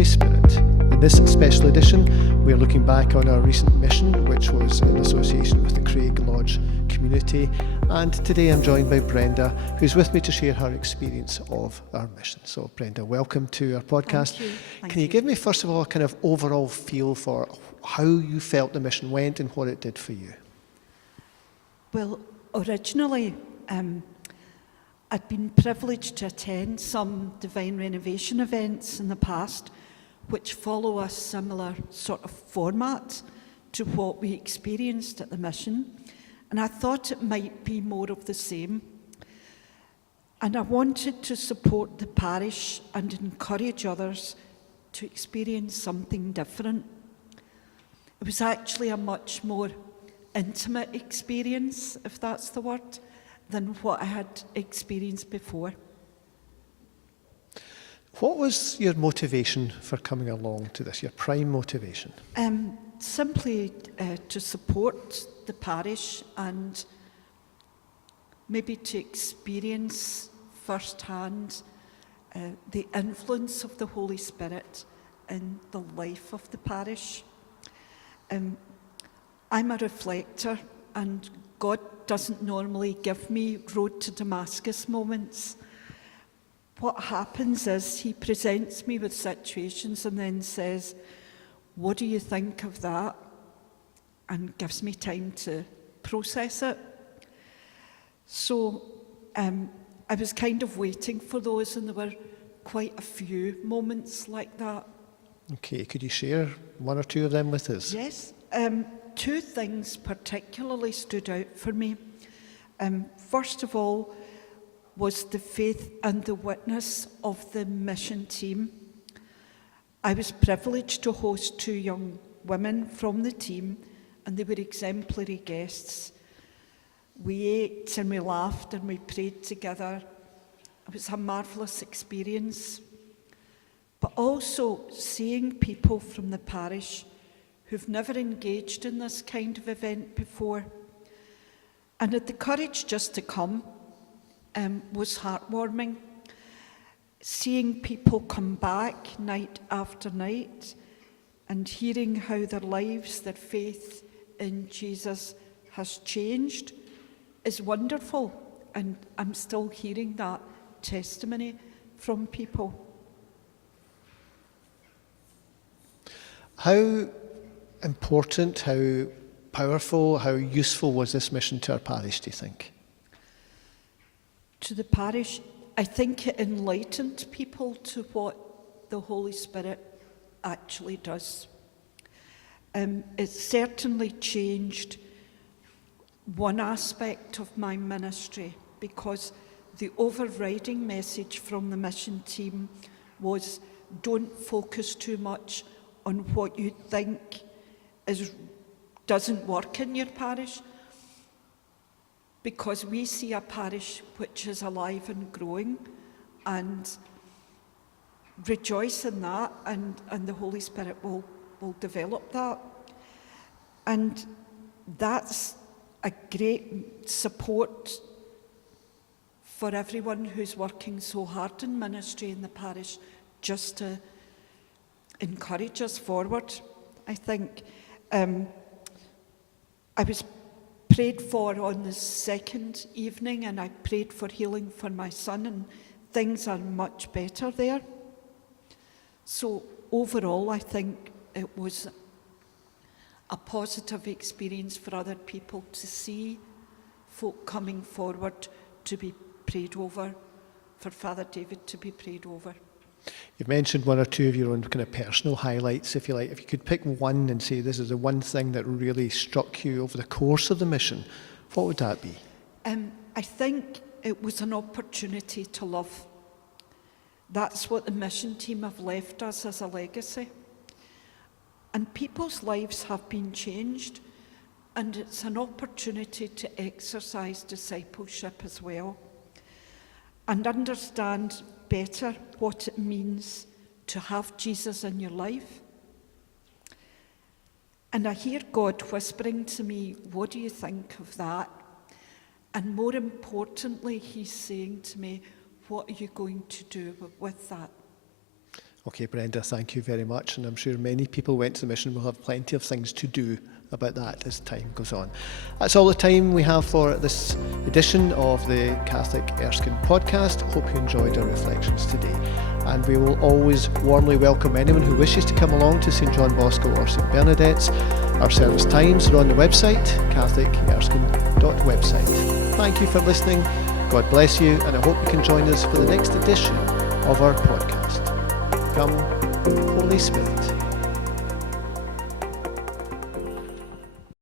Holy Spirit. In this special edition, we are looking back on our recent mission, which was in association with the Craig Lodge community. And today I'm joined by Brenda, who's with me to share her experience of our mission. So Brenda, welcome to our podcast. Thank you. Can you give me, first of all, a kind of overall feel for how you felt the mission went and what it did for you? Well, originally, I'd been privileged to attend some Divine Renovation events in the past, which follow a similar sort of format to what we experienced at the mission. And I thought it might be more of the same. And I wanted to support the parish and encourage others to experience something different. It was actually a much more intimate experience, if that's the word, than what I had experienced before. What was your motivation for coming along to this, your prime motivation? Simply to support the parish and maybe to experience firsthand the influence of the Holy Spirit in the life of the parish. I'm a reflector, and God doesn't normally give me road to Damascus moments. What happens is he presents me with situations and then says, "What do you think of that?" and gives me time to process it. So I was kind of waiting for those, and there were quite a few moments like that. Okay, could you share one or two of them with us? Yes. Two things particularly stood out for me. First of all was the faith and the witness of the mission team. I was privileged to host two young women from the team, and they were exemplary guests. We ate and we laughed and we prayed together. It was a marvellous experience. But also seeing people from the parish who've never engaged in this kind of event before and had the courage just to come was heartwarming. Seeing people come back night after night and hearing how their lives, their faith in Jesus has changed is wonderful, and I'm still hearing that testimony from people. How important, how powerful, how useful was this mission to our parish, do you think? To the parish, I think it enlightened people to what the Holy Spirit actually does. It certainly changed one aspect of my ministry, because the overriding message from the mission team was, don't focus too much on what you think doesn't work in your parish, because we see a parish which is alive and growing, and rejoice in that, and the Holy Spirit will develop that. And that's a great support for everyone who's working so hard in ministry in the parish, just to encourage us forward. I think I was prayed for on the second evening, and I prayed for healing for my son, and things are much better there. So overall, I think it was a positive experience for other people to see folk coming forward to be prayed over, for Father David to be prayed over. You've mentioned one or two of your own kind of personal highlights, if you like. If you could pick one and say this is the one thing that really struck you over the course of the mission, what would that be? I think it was an opportunity to love. That's what the mission team have left us as a legacy. And people's lives have been changed, and it's an opportunity to exercise discipleship as well, and understand better what it means to have Jesus in your life. And I hear God whispering to me, what do you think of that? And more importantly, he's saying to me, what are you going to do with that? Okay, Brenda, thank you very much. And I'm sure many people went to the mission will have plenty of things to do about that as time goes on. That's all the time we have for this edition of the Catholic Erskine podcast. Hope you enjoyed our reflections today. And we will always warmly welcome anyone who wishes to come along to St John Bosco or St Bernadette's. Our service times are on the website, catholicerskine.website. Thank you for listening. God bless you, and I hope you can join us for the next edition of our podcast. Come, Holy Spirit.